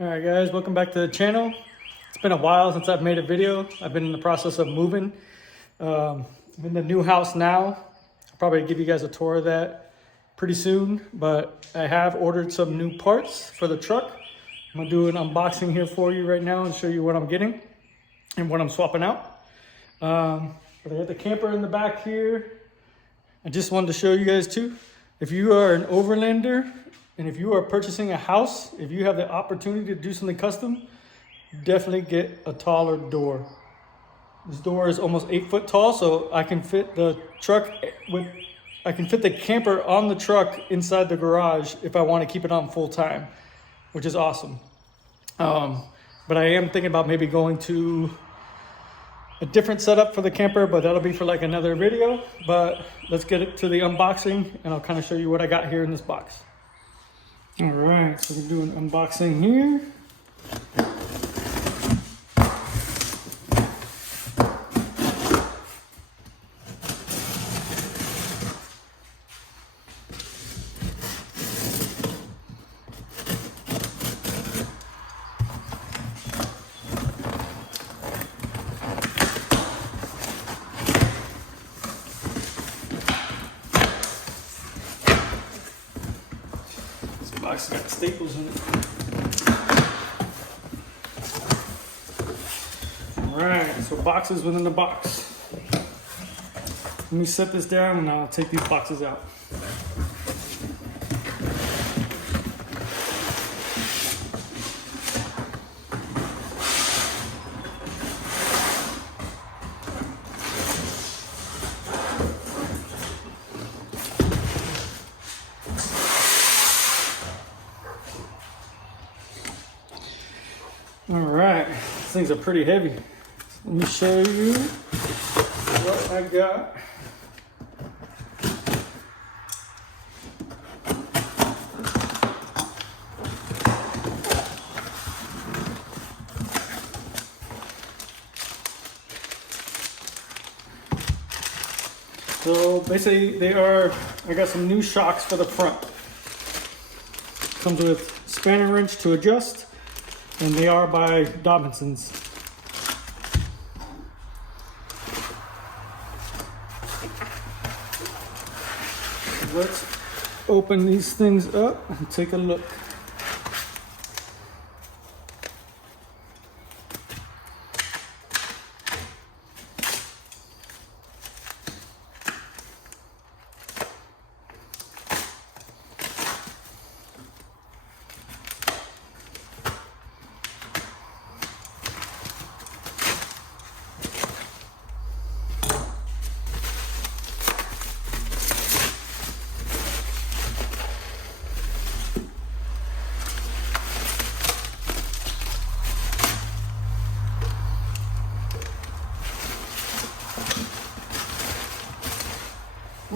All right, guys, welcome back to the channel. It's been a while since I've made a video. I've been in the process of moving. I'm in the new house now. I'll probably give you guys a tour of that pretty soon, but I have ordered some new parts for the truck. I'm gonna do an unboxing here for you right now and show you what I'm getting and what I'm swapping out. But I got the camper in the back here. I just wanted to show you guys too. If you are an overlander, and if you are purchasing a house, if you have the opportunity to do something custom, definitely get a taller door. This door is almost 8 foot tall, so I can fit the truck I can fit the camper on the truck inside the garage if I want to keep it on full time, which is awesome. But I am thinking about maybe going to a different setup for the camper, but that'll be for like another video. But let's get it to the unboxing and I'll kind of show you what I got here in this box. All right, so we're doing unboxing here. Box got staples in it. All right, so boxes within the box. Let me set this down and I'll take these boxes out. All right, these things are pretty heavy. Let me show you what I got. So basically I got some new shocks for the front. Comes with spanner wrench to adjust. And they are by Dobinson's. Let's open these things up and take a look.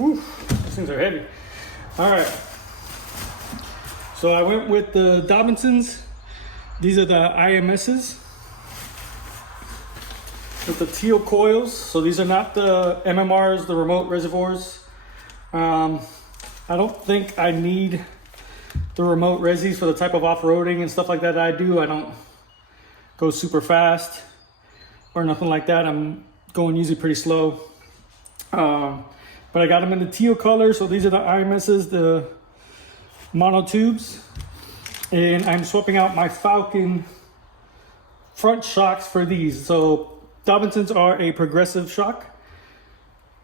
Oof, these things are heavy. All right. So I went with the Dobinsons. These are the IMSs with the teal coils. So these are not the MMRs, the remote reservoirs. I don't think I need the remote resis for the type of off-roading and stuff like that I do. I don't go super fast or nothing like that. I'm going usually pretty slow. But I got them in the teal color. So these are the IMSs, the mono tubes. And I'm swapping out my Falcon front shocks for these. So Dobinsons are a progressive shock.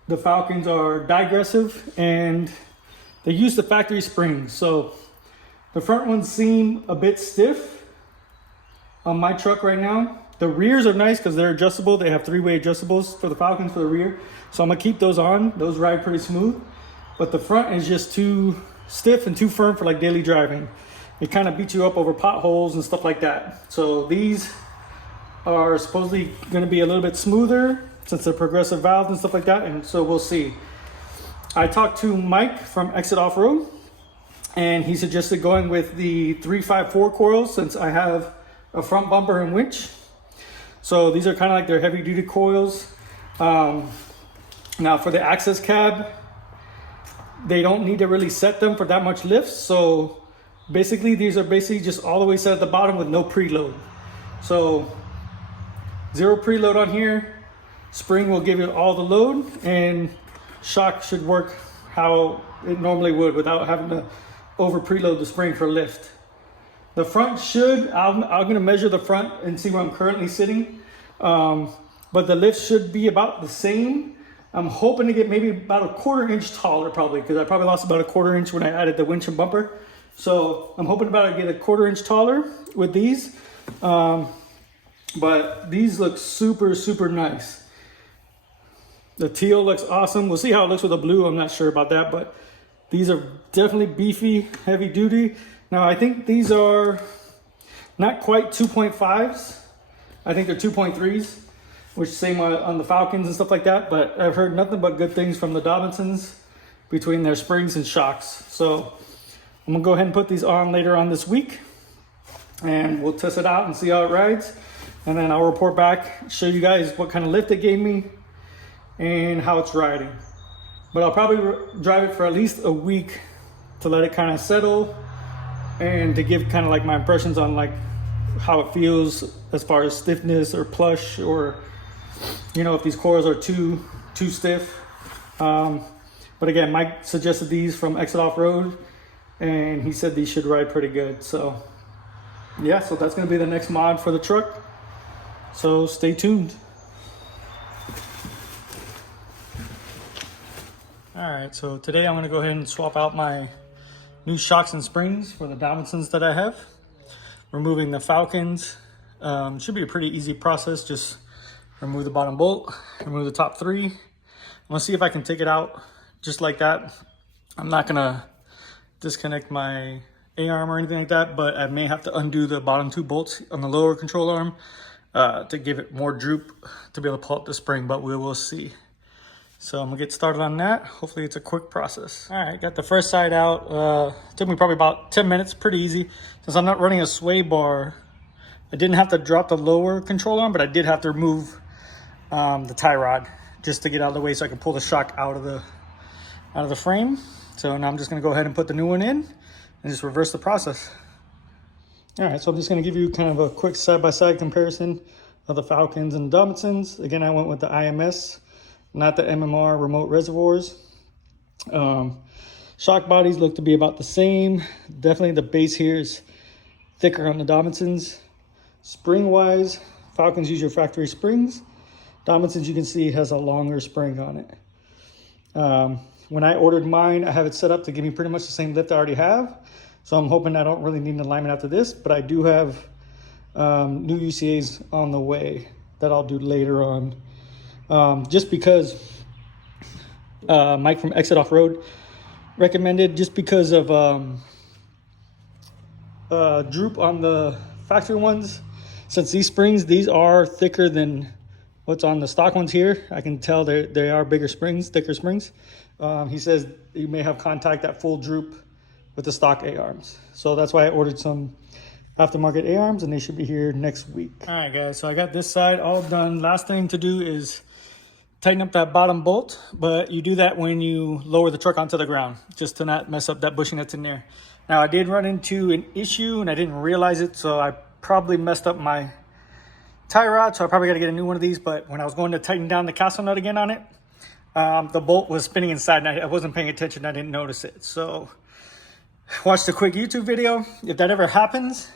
The Falcons are digressive and they use the factory springs. So the front ones seem a bit stiff on my truck right now. The rears are nice because they're adjustable. They have three-way adjustables for the Falcons for the rear. So I'm gonna keep those on. Those ride pretty smooth. But the front is just too stiff and too firm for like daily driving. It kind of beats you up over potholes and stuff like that. So these are supposedly gonna be a little bit smoother since they're progressive valves and stuff like that. And so we'll see. I talked to Mike from Exit Off-Road and he suggested going with the 354 coils since I have a front bumper and winch. So these are kind of like their heavy duty coils. Now for the access cab, they don't need to really set them for that much lift. So Basically, these are basically just all the way set at the bottom with no preload. So 0 preload on here. Spring will give it all the load, and shock should work how it normally would without having to over preload the spring for lift. The front should, I'm gonna measure the front and see where I'm currently sitting. But the lift should be about the same. I'm hoping to get maybe about a 1/4 inch taller probably, because I probably lost about a 1/4 inch when I added the winch and bumper. So I'm hoping about to get a 1/4 inch taller with these. But these look super, super nice. The teal looks awesome. We'll see how it looks with the blue. I'm not sure about that, but these are definitely beefy, heavy duty. Now I think these are not quite 2.5s. I think they're 2.3s, which same on the Falcons and stuff like that. But I've heard nothing but good things from the Dobinsons between their springs and shocks. So I'm gonna go ahead and put these on later on this week, and we'll test it out and see how it rides. And then I'll report back, show you guys what kind of lift it gave me and how it's riding. But I'll probably drive it for at least a week to let it kind of settle and to give kind of like my impressions on like how it feels as far as stiffness or plush, or you know, if these coils are too stiff. But again, Mike suggested these from Exit Off-Road, and he said these should ride pretty good. So yeah, so that's gonna be the next mod for the truck. So stay tuned. All right, so today I'm gonna go ahead and swap out my new shocks and springs for the Dobinsons that I have. Removing the Falcons. Should be a pretty easy process. Just remove the bottom bolt, remove the top 3. I'm gonna see if I can take it out just like that. I'm not gonna disconnect my A-arm or anything like that, but I may have to undo the bottom 2 bolts on the lower control arm to give it more droop to be able to pull up the spring, but we will see. So I'm gonna get started on that. Hopefully it's a quick process. All right, got the first side out. Took me probably about 10 minutes, pretty easy. Since I'm not running a sway bar, I didn't have to drop the lower control arm, but I did have to remove the tie rod just to get out of the way so I can pull the shock out of the frame. So now I'm just gonna go ahead and put the new one in and just reverse the process. All right, so I'm just gonna give you kind of a quick side-by-side comparison of the Falcons and the Dobinsons. Again, I went with the IMS, not the MMR remote reservoirs. Shock bodies look to be about the same. Definitely the base here is thicker on the Dobinsons. Spring-wise, Falcons use your factory springs. Dobinsons, you can see, has a longer spring on it. When I ordered mine, I have it set up to give me pretty much the same lift I already have. So I'm hoping I don't really need an alignment after this, but I do have new UCAs on the way that I'll do later on. Just because Mike from Exit Off-Road recommended, just because of droop on the factory ones. Since these springs, these are thicker than what's on the stock ones here. I can tell they are bigger springs, thicker springs. He says you may have contact at full droop with the stock A-arms. So that's why I ordered some aftermarket A-arms, and they should be here next week. All right, guys, so I got this side all done. Last thing to do is tighten up that bottom bolt, but you do that when you lower the truck onto the ground, just to not mess up that bushing that's in there. Now, I did run into an issue, and I didn't realize it, so I probably messed up my tie rod, so I probably got to get a new one of these. But when I was going to tighten down the castle nut again on it, the bolt was spinning inside, and I wasn't paying attention. I didn't notice it. So watch the quick YouTube video. If that ever happens,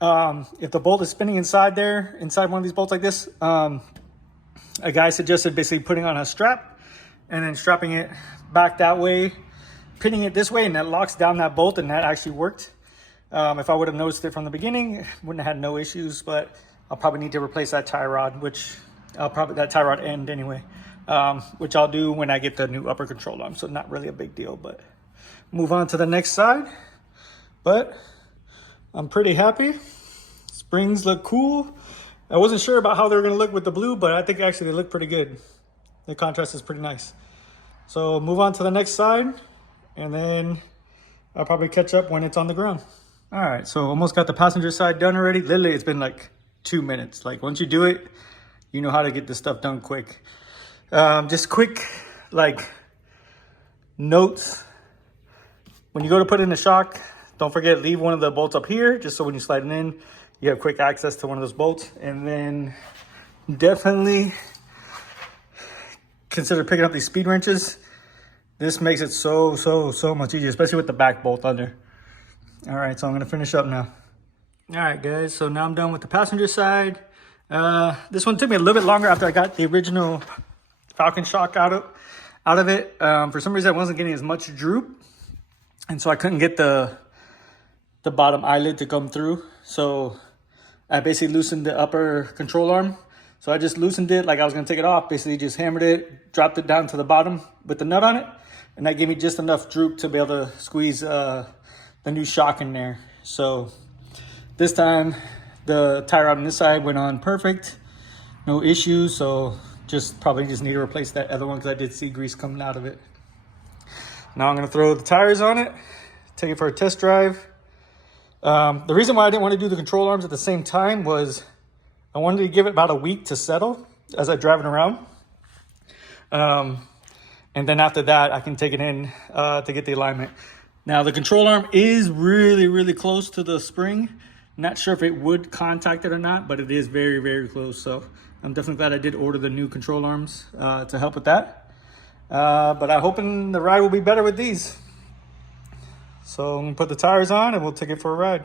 if the bolt is spinning inside one of these bolts like this, a guy suggested basically putting on a strap and then strapping it back that way, pinning it this way, and that locks down that bolt, and that actually worked. If I would have noticed it from the beginning, wouldn't have had no issues, but I'll probably need to replace that tie rod, that tie rod end anyway, which I'll do when I get the new upper control arm. So not really a big deal, but move on to the next side. But I'm pretty happy. Springs look cool. I wasn't sure about how they were going to look with the blue, but I think actually they look pretty good. The contrast is pretty nice. So move on to the next side, and then I'll probably catch up when it's on the ground. All right, so almost got the passenger side done already. Literally, it's been like 2 minutes. Like once you do it, you know how to get this stuff done quick. Just quick, like, notes. When you go to put in the shock, Don't forget, leave one of the bolts up here, just so when you slide it in, you have quick access to one of those bolts. And then definitely consider picking up these speed wrenches. This makes it so much easier, especially with the back bolt under. All right, so I'm gonna finish up now. All right, guys, so now I'm done with the passenger side. This one took me a little bit longer after I got the original Falcon shock out of it. For some reason, I wasn't getting as much droop, and so I couldn't get the bottom eyelid to come through. So I basically loosened the upper control arm. So I just loosened it like I was gonna take it off, basically just hammered it, dropped it down to the bottom with the nut on it, and that gave me just enough droop to be able to squeeze the new shock in there. So this time the tie rod on this side went on perfect, no issues. So probably just need to replace that other one because I did see grease coming out of it. Now I'm gonna throw the tires on it, take it for a test drive. The reason why I didn't want to do the control arms at the same time was I wanted to give it about a week to settle as I drive it around. And then after that, I can take it in to get the alignment. Now the control arm is really close to the spring. Not sure if it would contact it or not, but it is very close. So I'm definitely glad I did order the new control arms to help with that. But I'm hoping the ride will be better with these. So I'm gonna put the tires on and we'll take it for a ride.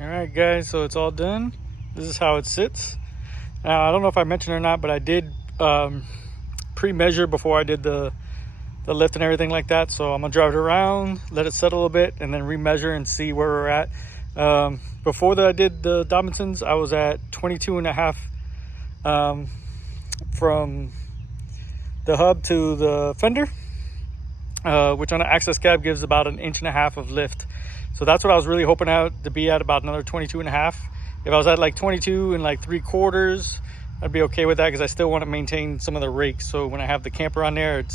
All right, guys, so it's all done. This is how it sits. Now, I don't know if I mentioned or not, but I did pre-measure before I did the lift and everything like that. So I'm gonna drive it around, let it settle a little bit, and then remeasure and see where we're at. Before that I did the Dobinsons, I was at 22.5 from the hub to the fender, which on an access cab gives about 1.5 inches of lift. So that's what I was really hoping out to be at, about another 22.5. If I was at like 22 and like 3/4, I'd be okay with that because I still want to maintain some of the rake. So when I have the camper on there, it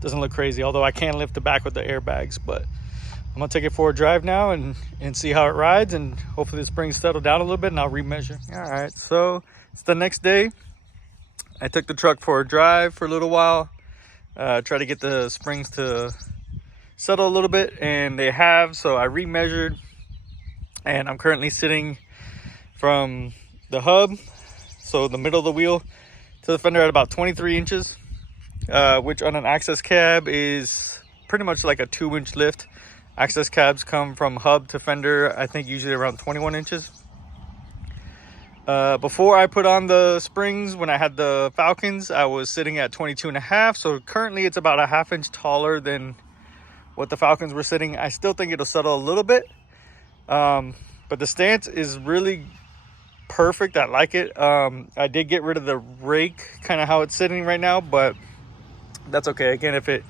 doesn't look crazy. Although I can lift the back with the airbags, but I'm gonna take it for a drive now and see how it rides, and hopefully the springs settle down a little bit and I'll remeasure. All right, so it's the next day. I took the truck for a drive for a little while, try to get the springs to settle a little bit, and they have. So I remeasured, and I'm currently sitting from the hub, so the middle of the wheel, to the fender at about 23 inches, which on an access cab is pretty much like a 2-inch lift. Access cabs come from hub to fender, I think usually around 21 inches. Before I put on the springs, when I had the Falcons, I was sitting at 22.5. So currently it's about a 1/2 inch taller than what the Falcons were sitting. I still think it'll settle a little bit. But the stance is really perfect. I like it. I did get rid of the rake, kind of how it's sitting right now, but that's okay. Again, if it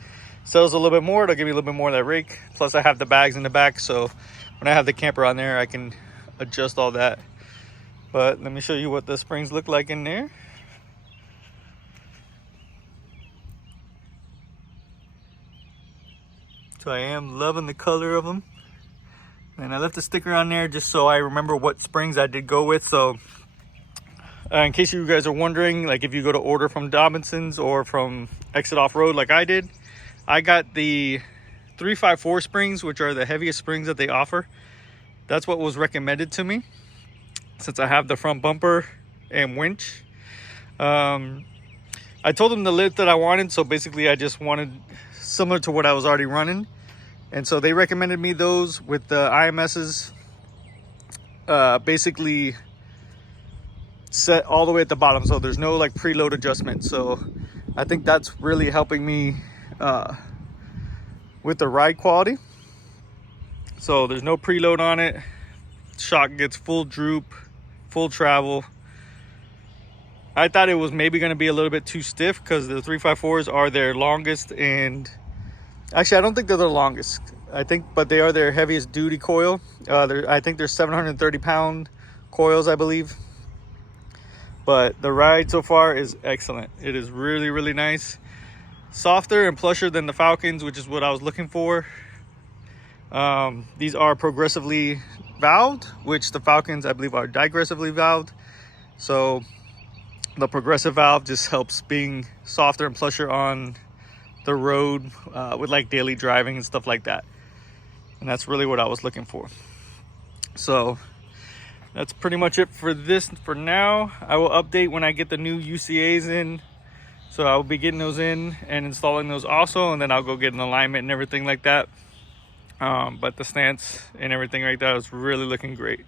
settles a little bit more, it'll give me a little bit more of that rake. Plus I have the bags in the back, so when I have the camper on there, I can adjust all that. But let me show you what the springs look like in there. So I am loving the color of them. And I left a sticker on there just so I remember what springs I did go with. So in case you guys are wondering, like if you go to order from Dobinsons or from Exit Off-Road like I did, I got the 354 springs, which are the heaviest springs that they offer. That's what was recommended to me, since I have the front bumper and winch. I told them the lift that I wanted, so basically I just wanted similar to what I was already running. And so they recommended me those with the IMSs, basically set all the way at the bottom, so there's no like preload adjustment. So I think that's really helping me with the ride quality. So there's no preload on it. Shock gets full droop, full travel. I thought it was maybe going to be a little bit too stiff because the 354s are their longest, and actually I don't think they're the longest. But they are their heaviest duty coil. I think they're 730 pound coils, I believe. But the ride so far is excellent. It is really nice. Softer and plusher than the Falcons, which is what I was looking for. These are progressively valved, which the Falcons I believe are digressively valved. So the progressive valve just helps being softer and plusher on the road with like daily driving and stuff like that. and that's really what I was looking for. So that's pretty much it for this for now. I will update when I get the new UCAs in. So I'll be getting those in and installing those also, and then I'll go get an alignment and everything like that. But the stance and everything like that is really looking great.